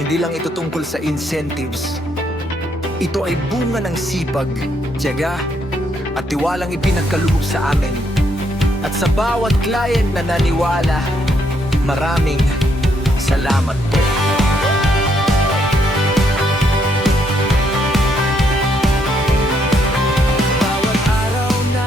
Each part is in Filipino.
Hindi lang ito tungkol sa incentives. Ito ay bunga ng sipag, tiyaga, at tiwalang ipinagkaloob sa amin. At sa bawat client na naniwala, maraming salamat po. Bawat araw na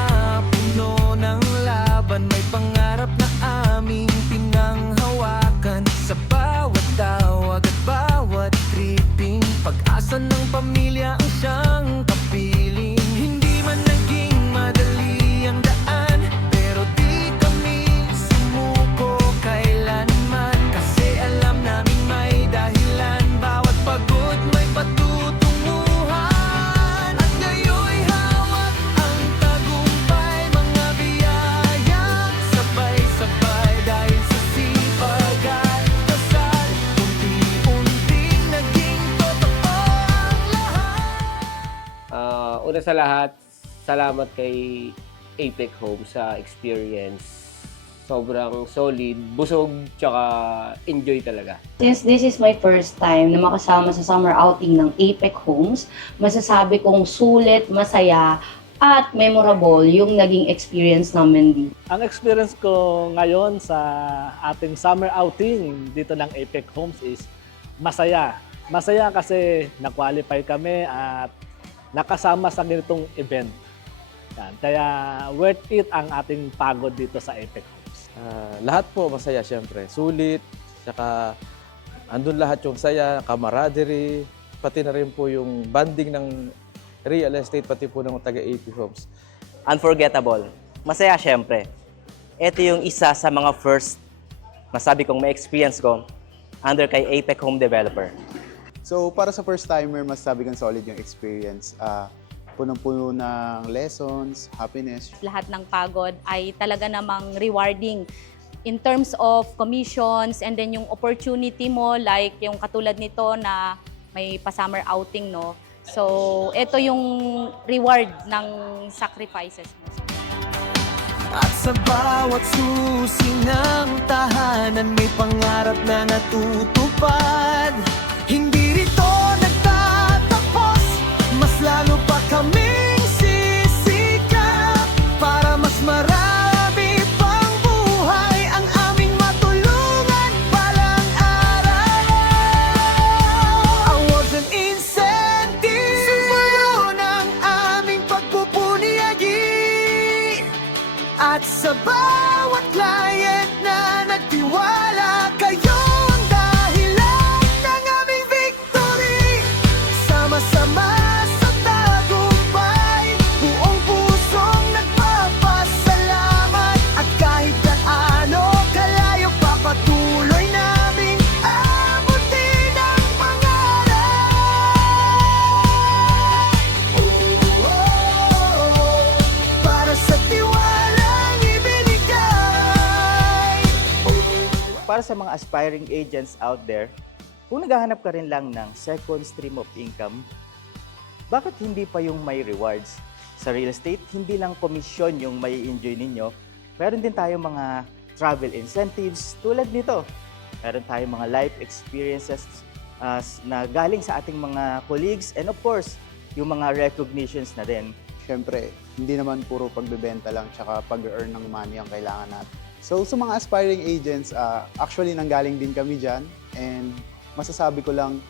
puno ng laban, may pangarap na aming pinanghawakan. Sa bawat tawag at bawat tripping, pag-asa ng pamilya ang siyang kapiling. Hindi man naging madali ang daan, pero di kami sumuko kailanman. Kasi alam namin may dahilan, bawat pagod may patutunguhan. At ngayon'y hawak ang tagumpay, mga biyayang sabay-sabay dahil sa sipag at dasal. Unti-unting naging totoo ang lahat. Una sa lahat, salamat kay Apex Home sa experience. Sobrang solid, busog, tsaka enjoy talaga. Since this is my first time na makasama sa summer outing ng Apex Homes, masasabi kong sulit, masaya, at memorable yung naging experience namin dito. Ang experience ko ngayon sa ating summer outing dito ng Apex Homes is masaya. Masaya kasi na-qualify kami at nakasama sa ganitong event. Yan. Kaya worth it ang ating pagod dito sa Apex Homes. Lahat po masaya siyempre. Sulit, saka andun lahat yung saya, camaraderie, pati na rin po yung banding ng real estate, pati po ng taga-AP Homes. Unforgettable. Masaya syempre. Ito yung isa sa mga first, masabi kong may experience ko, under kay Apex Home Developer. So, para sa first-timer, masasabi kong solid yung experience. Punong-puno ng lessons, happiness. Lahat ng pagod ay talaga namang rewarding in terms of commissions and then yung opportunity mo, like yung katulad nito na may pa-summer outing, no? So, ito yung reward ng sacrifices mo. At sa bawat susi ng tahanan, may pangarap na natutupad. Hindi rito nagtatapos, mas lalo pa kaming sisikap para mas marami pang buhay ang aming matulungan balang araw. Awards and incentives, sumayo ng aming pagpupunyagi. At sa bawat client na nagtiwala, kayo ang dahilan ng aming victory. Sama-sama sa tagumpay, buong pusong nagpapasalamat. At kahit gaano kalayo pa, patuloy naming abutin ang pangarap. Para sa tiwalang ibinigay. Para sa mga aspiring agents out there, kung naghahanap ka rin lang ng second stream of income, bakit hindi pa yung may rewards? Sa real estate, hindi lang komisyon yung may enjoy ninyo, meron din tayo mga travel incentives tulad nito. Meron tayong mga life experiences na galing sa ating mga colleagues, and of course, yung mga recognitions na din. Siyempre, hindi naman puro pagbebenta lang tsaka pag-earn ng money ang kailangan natin. So, sa mga aspiring agents, actually nanggaling din kami dyan. And masasabi ko lang,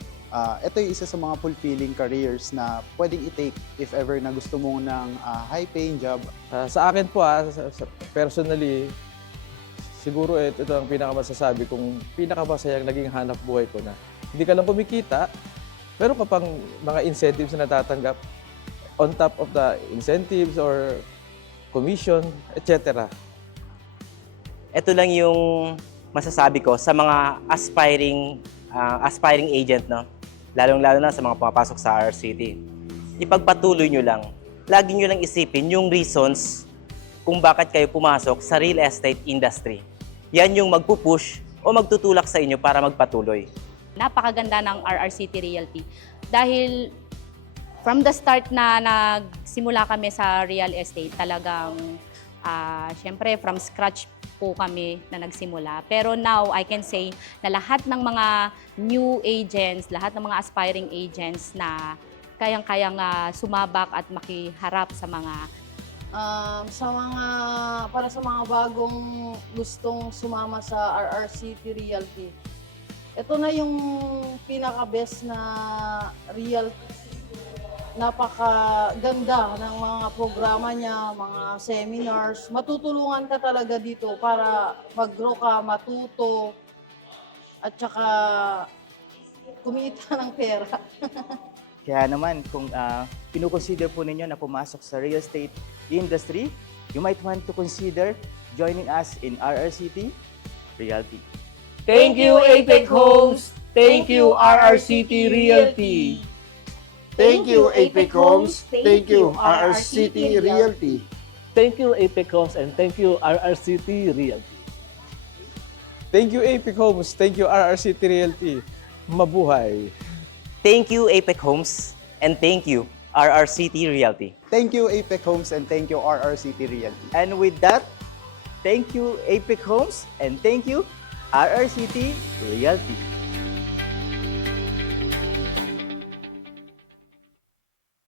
ito yung isa sa mga fulfilling careers na pwedeng i-take if ever na gusto mo ng high-paying job. Sa akin po, personally, siguro ito ang pinakamasasabi kong pinakamasayang naging hanap buhay ko na hindi ka lang kumikita, meron ka pang mga incentives na natatanggap on top of the incentives or commission, etc. Ito lang yung masasabi ko sa mga aspiring agent, no? Lalong-lalo na sa mga pumapasok sa RCT. Ipagpatuloy nyo lang. Lagi nyo lang isipin yung reasons kung bakit kayo pumasok sa real estate industry. Yan yung magpupush o magtutulak sa inyo para magpatuloy. Napakaganda ng RRCT Realty dahil from the start na nagsimula kami sa real estate, talagang Siyempre, from scratch po kami na nagsimula. Pero now, I can say na lahat ng mga new agents, lahat ng mga aspiring agents na kayang-kayang sumabak at makiharap sa mga para sa mga bagong gustong sumama sa RRCT Realty. Ito na yung pinaka-best na realty. Napakaganda ng mga programa niya, mga seminars. Matutulungan ka talaga dito para mag-grow ka, matuto, at saka kumita ng pera. Kaya naman, kung kinukonsider po ninyo na pumasok sa real estate industry, you might want to consider joining us in RRCT Realty. Thank you, APEC Homes! Thank you, RRCT Realty! Thank you, APEC Homes. Thank you, RRCT Realty. Thank you, APEC Homes, and thank you, RRCT Realty. Thank you, APEC Homes. Thank you, RRCT Realty. Mabuhay! Thank you, APEC Homes, and thank you, RRCT Realty. Thank you, APEC Homes, and thank you, RRCT Realty. And with that, thank you, APEC Homes, and thank you, RRCT Realty.